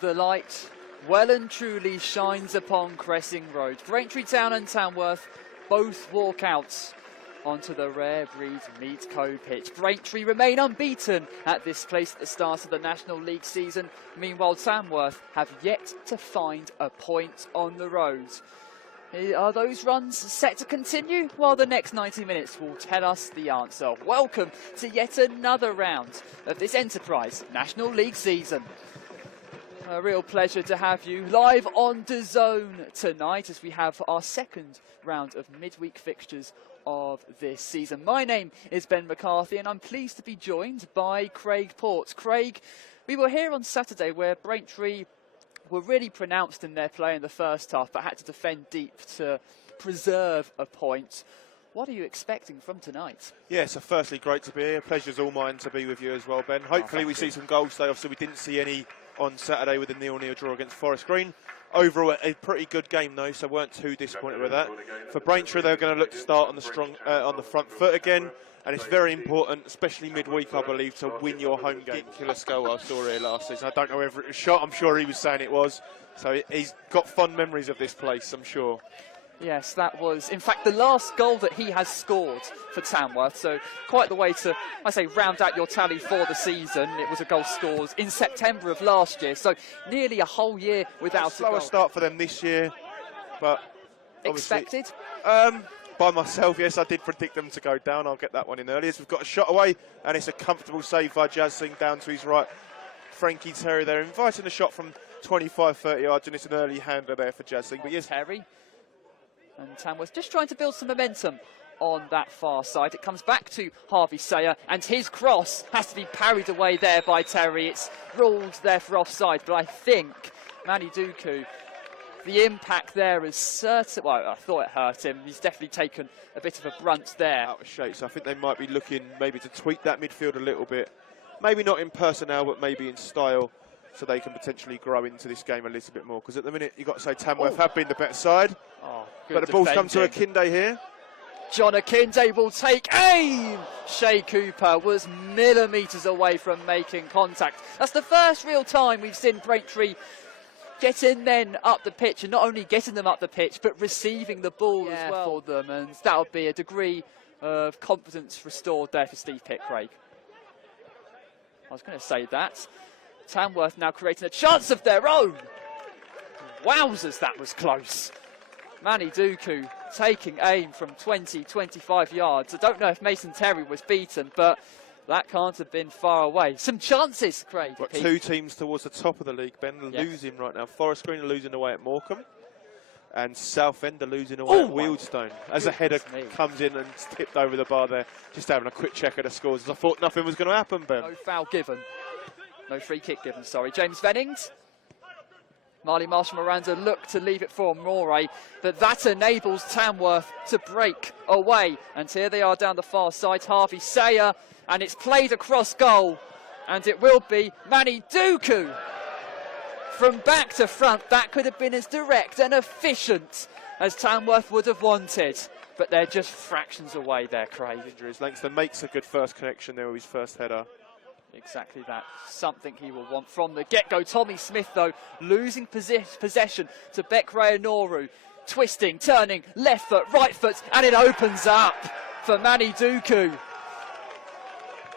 The light well and truly shines upon Cressing Road. Braintree Town and Tamworth both walk out onto the Rare Breed Meat Co pitch. Braintree remain unbeaten at this place at the start of the National League season. Meanwhile, Tamworth have yet to find a point on the road. Are those runs set to continue? Well, the next 90 minutes will tell us the answer. Welcome to yet another round of this Enterprise National League season. A real pleasure to have you live on DAZN tonight as we have our second round of midweek fixtures of this season. My name is Ben McCarthy and I'm pleased to be joined by Craig Porte. Craig, we were here on Saturday where Braintree were really pronounced in their play in the first half but had to defend deep to preserve a point. What are you expecting from tonight? Yeah, so firstly, great to be here. Pleasure's all mine to be with you as well, Ben. Hopefully we see some goals today. Obviously we didn't see any on Saturday with the 0-0 draw against Forest Green. Overall, a pretty good game though, so weren't too disappointed with that. For Braintree, they're going to look to start on the front foot again, and it's very important, especially midweek, I believe, to win your home game. Ridiculous goal I saw here last season. I don't know whether it was shot. I'm sure he was saying it was. So he's got fond memories of this place, I'm sure. Yes, that was, in fact, the last goal that he has scored for Tamworth. So quite the way to, I say, round out your tally for the season. It was a goal scored in September of last year. So nearly a whole year without a goal. Slower start for them this year, but expected? By myself, yes, I did predict them to go down. I'll get that one in earlier. So we've got a shot away, and it's a comfortable save by DAZN down to his right. Frankie Terry there, inviting a shot from 25-30 yards, and it's an early hander there for DAZN. But yes, Terry. And Tamworth just trying to build some momentum on that far side. It comes back to Harvey Sayer, and his cross has to be parried away there by Terry. It's ruled there for offside, but I think Manny Duku, the impact there is certain. Well, I thought it hurt him. He's definitely taken a bit of a brunt there. Out of shape, so I think they might be looking maybe to tweak that midfield a little bit. Maybe not in personnel, but maybe in style, so they can potentially grow into this game a little bit more. Because at the minute, you've got to say Tamworth have been the better side. Oh, but the ball's come to Akinde here. John Akinde will take aim. Shea Cooper was millimetres away from making contact. That's the first real time we've seen Braintree getting then up the pitch, and not only getting them up the pitch, but receiving the ball as well for them. And that'll be a degree of confidence restored there for Steve Pitt, Craig. I was going to say that. Tamworth now creating a chance of their own. Wowzers, that was close. Manny Duku taking aim from 20-25 yards. I don't know if Mason Terry was beaten, but that can't have been far away. Some chances, Craig. Got two teams towards the top of the league, Ben, losing right now. Forest Green are losing away at Morecambe, and Southend are losing away at Wealdstone. As a header comes in and tipped over the bar there. Just having a quick check of the scores, as I thought nothing was going to happen, Ben. No foul given. No free kick given, sorry. James Vennings. Marley Marshall-Miranda look to leave it for Moray, but that enables Tamworth to break away. And here they are down the far side, Harvey Sayer, and it's played across goal. And it will be Manny Duku. From back to front, that could have been as direct and efficient as Tamworth would have wanted. But they're just fractions away there, Craig. Langston makes a good first connection there with his first header. Exactly that. Something he will want from the get-go. Tommy Smith, though, losing possession to Beck-Ray Noru. Twisting, turning, left foot, right foot, and it opens up for Manny Duku.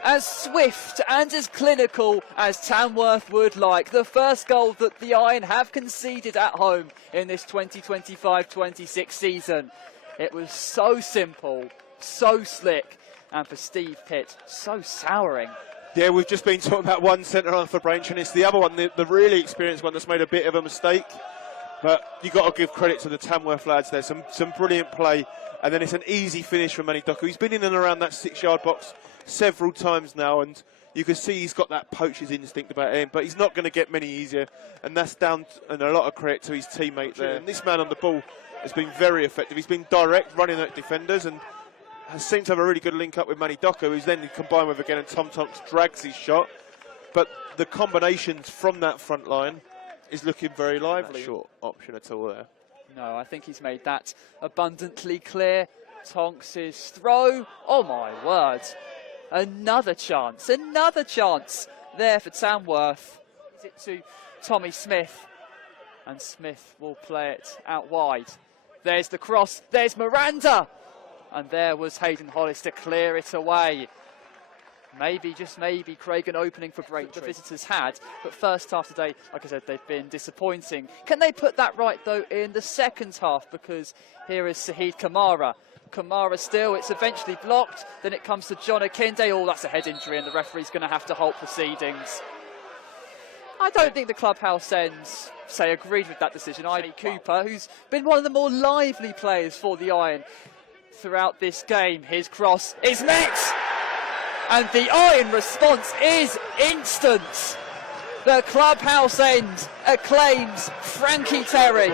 As swift and as clinical as Tamworth would like. The first goal that the Iron have conceded at home in this 2025-26 season. It was so simple, so slick, and for Steve Pitt, so souring. Yeah, we've just been talking about one centre-half for Braintree, and it's the other one, the really experienced one that's made a bit of a mistake. But you've got to give credit to the Tamworth lads there. Some brilliant play, and then it's an easy finish from Manny Duku. He's been in and around that 6-yard box several times now, and you can see he's got that poacher's instinct about him, but he's not going to get many easier, and that's down and a lot of credit to his teammate there. And this man on the ball has been very effective. He's been direct, running at defenders, and has seemed to have a really good link up with Manny Duku, who's then combined with again, and Tom Tonks drags his shot. But the combinations from that front line is looking very lively. Not short option at all there. No, I think he's made that abundantly clear. Tonks' throw. Oh my word. Another chance there for Tamworth. it to Tommy Smith, and Smith will play it out wide. There's the cross, there's Miranda, and there was Hayden Hollis to clear it away. Maybe, just maybe, Craig, an opening for Braintree the visitors had, but first half today, like I said, they've been disappointing. Can they put that right, though, in the second half? Because here is Saheed Kamara. Kamara still, it's eventually blocked, then it comes to John Akinde. Oh, that's a head injury, and the referee's going to have to halt proceedings. I don't think the clubhouse ends, say, agreed with that decision. Shea Cooper, who's been one of the more lively players for the Iron throughout this game. His cross is met! And the Iron response is instant. The clubhouse end acclaims Frankie Terry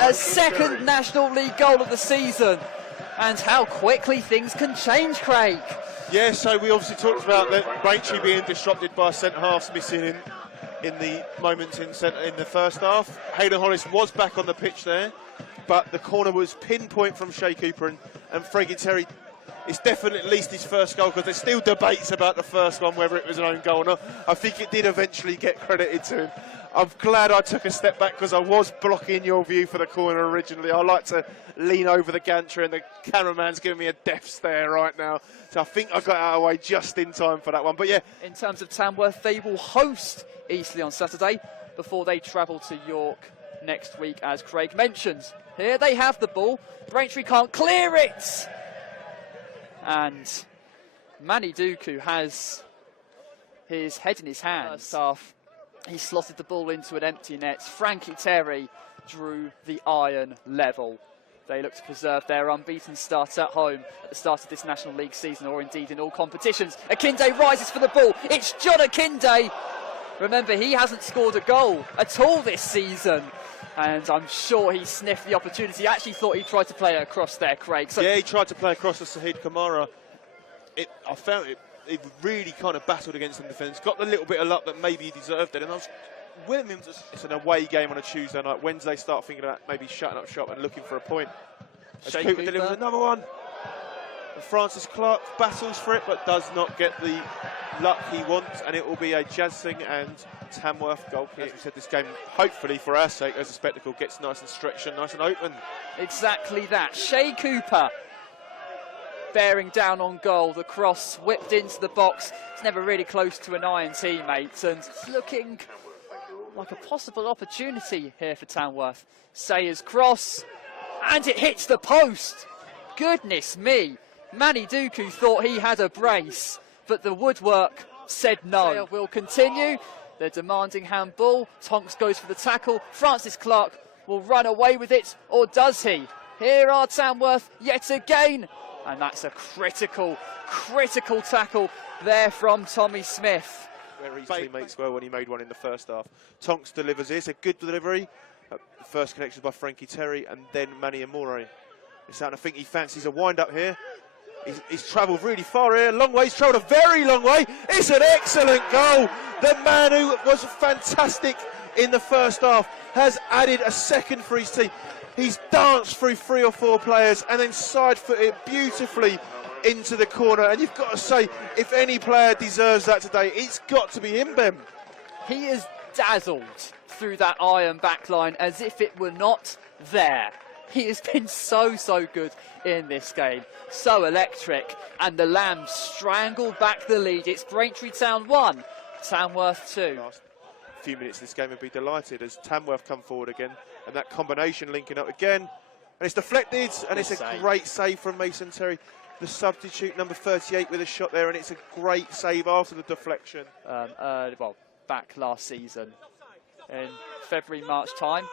a second National League goal of the season. And how quickly things can change, Craig. Yeah, so we obviously talked about Braintree being disrupted by centre-halves missing in the moments in the first half. Hayden Hollis was back on the pitch there, but the corner was pinpoint from Shea Cooper, and Frankie Terry, it's definitely at least his first goal, because there's still debates about the first one, whether it was an own goal or not. I think it did eventually get credited to him. I'm glad I took a step back, because I was blocking your view for the corner originally. I like to lean over the gantry, and the cameraman's giving me a death stare right now. So I think I got out of the way just in time for that one. But yeah. In terms of Tamworth, they will host Eastleigh on Saturday before they travel to York next week, as Craig mentions. Here they have the ball. Braintree can't clear it. And Manny Duku has his head in his hands. First half, he slotted the ball into an empty net. Frankie Terry drew the Iron level. They look to preserve their unbeaten start at home at the start of this National League season, or indeed in all competitions. Akinde rises for the ball. It's John Akinde. Remember, he hasn't scored a goal at all this season. And I'm sure he sniffed the opportunity. He actually thought he tried to play it across there, Craig. So yeah, he tried to play across to Saheed Kamara. I felt it really kind of battled against the defence. Got the little bit of luck that maybe he deserved it. And I was Williams, it's an away game on a Tuesday night. Wednesday start thinking about maybe shutting up shop and looking for a point. As Cooper delivers another one. And Francis Clark battles for it, but does not get the luck he wants, and it will be a DAZN and Tamworth goal kick. As we said, this game, hopefully for our sake, as a spectacle, gets nice and stretched and nice and open. Exactly that. Shea Cooper bearing down on goal. The cross whipped into the box. It's never really close to an Iron teammate, and it's looking like a possible opportunity here for Tamworth. Sayers cross, and it hits the post. Goodness me. Manny Duku thought he had a brace, but the woodwork said no. Sayer will continue. They're demanding handball. Tonks goes for the tackle. Francis Clark will run away with it, or does he? Here are Tamworth yet again. And that's a critical tackle there from Tommy Smith. Where his teammates were when he made one in the first half. Tonks delivers this, a good delivery. First connection by Frankie Terry, and then Manny Amore. It's out, and I think he fancies a wind-up here. He's travelled really far here, long way. He's travelled a very long way. It's an excellent goal. The man who was fantastic in the first half has added a second for his team. He's danced through 3 or 4 players and then side-footed beautifully into the corner. And you've got to say, if any player deserves that today, it's got to be him, Ben. He is dazzled through that Iron backline as if it were not there. He has been so good in this game. So electric. And the Lambs strangled back the lead. It's Braintree Town 1, Tamworth 2. Last few minutes of this game would be delighted as Tamworth come forward again. And that combination linking up again. And it's deflected. And it's a great save from Mason Terry. The substitute, number 38, with a shot there. And it's a great save after the deflection. Well, back last season in February, March time.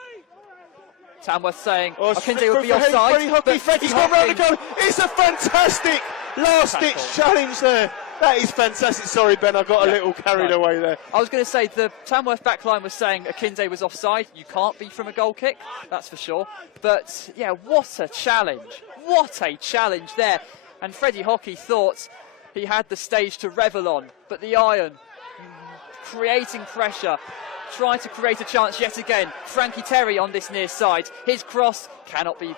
Tamworth saying Akinde would be offside, but Freddie got round the goal. It's a fantastic last-ditch challenge there. That is fantastic. Sorry, Ben, I got a little carried away there. I was going to say, the Tamworth backline was saying Akinde was offside. You can't be from a goal kick, that's for sure. But, yeah, what a challenge. What a challenge there. And Freddie Hockey thought he had the stage to revel on, but the Iron creating pressure, trying to create a chance yet again. Frankie Terry on this near side. His cross cannot be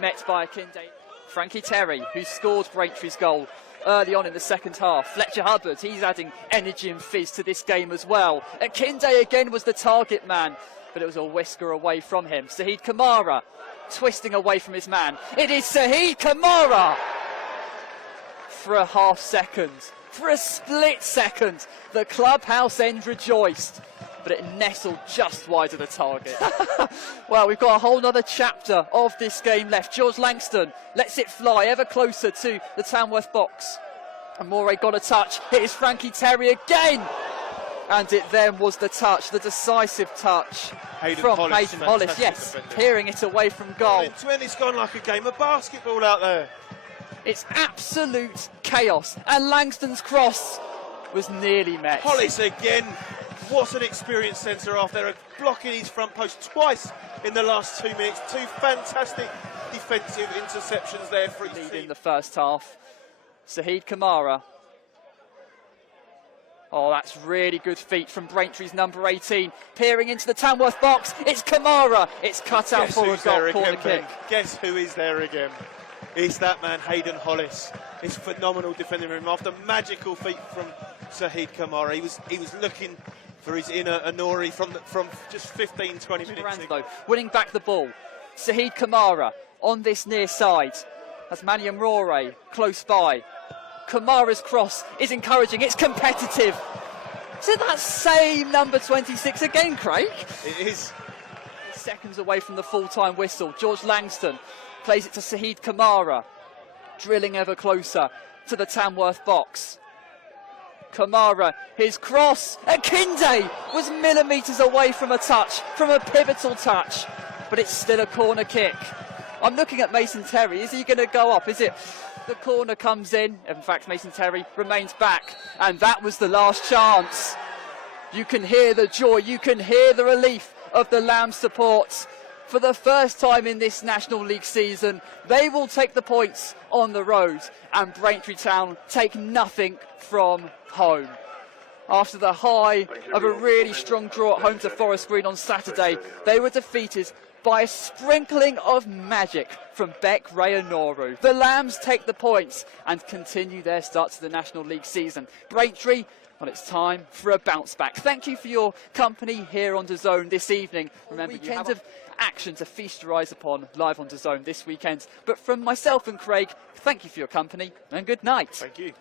met by Akinde. Frankie Terry, who scored Braintree's goal early on in the second half. Fletcher Hubbard, he's adding energy and fizz to this game as well. Akinde again was the target man, but it was a whisker away from him. Saheed Kamara twisting away from his man. It is Saheed Kamara! For a half second, for a split second, the clubhouse end rejoiced, but it nestled just wide of the target. Well, we've got a whole other chapter of this game left. George Langston lets it fly ever closer to the Tamworth box. And Moray got a touch. It is Frankie Terry again. And it then was the touch, the decisive touch from Hayden Hollis. Yes, peering it away from goal. It's gone like a game of basketball out there. It's absolute chaos. And Langston's cross was nearly met. Hollis again. What an experienced centre-half there, blocking his front post twice in the last 2 minutes. Two fantastic defensive interceptions there for his team. In the first half, Saheed Kamara. Oh, that's really good feet from Braintree's number 18. Peering into the Tamworth box, it's Kamara. It's cut out for a goal, corner kick. Guess who is there again? It's that man, Hayden Hollis. It's phenomenal defending him after magical feet from Saheed Kamara. He was looking for his inner Anori from just 15-20 minutes ago. Winning back the ball. Saheed Kamara on this near side. As Maniam Rore close by. Kamara's cross is encouraging. It's competitive. Is it that same number 26 again, Craig? It is. Seconds away from the full-time whistle. George Langston plays it to Saheed Kamara. Drilling ever closer to the Tamworth box. Kamara, his cross. Akinde was millimetres away from a touch, from a pivotal touch, but it's still a corner kick. I'm looking at Mason Terry. Is he going to go up? Is it? The corner comes in. In fact, Mason Terry remains back, and that was the last chance. You can hear the joy, you can hear the relief of the Lambs supports. For the first time in this National League season, they will take the points on the road, and Braintree Town take nothing from home. After the high of a really strong draw at home to Forest Green on Saturday, they were defeated by a sprinkling of magic from Beck-Ray and Noru. The Lambs take the points and continue their start to the National League season. Braintree, well, it's time for a bounce back. Thank you for your company here on DAZN this evening. Remember, weekend of action to feast your eyes upon live on DAZN this weekend. But from myself and Craig, thank you for your company and good night. Thank you.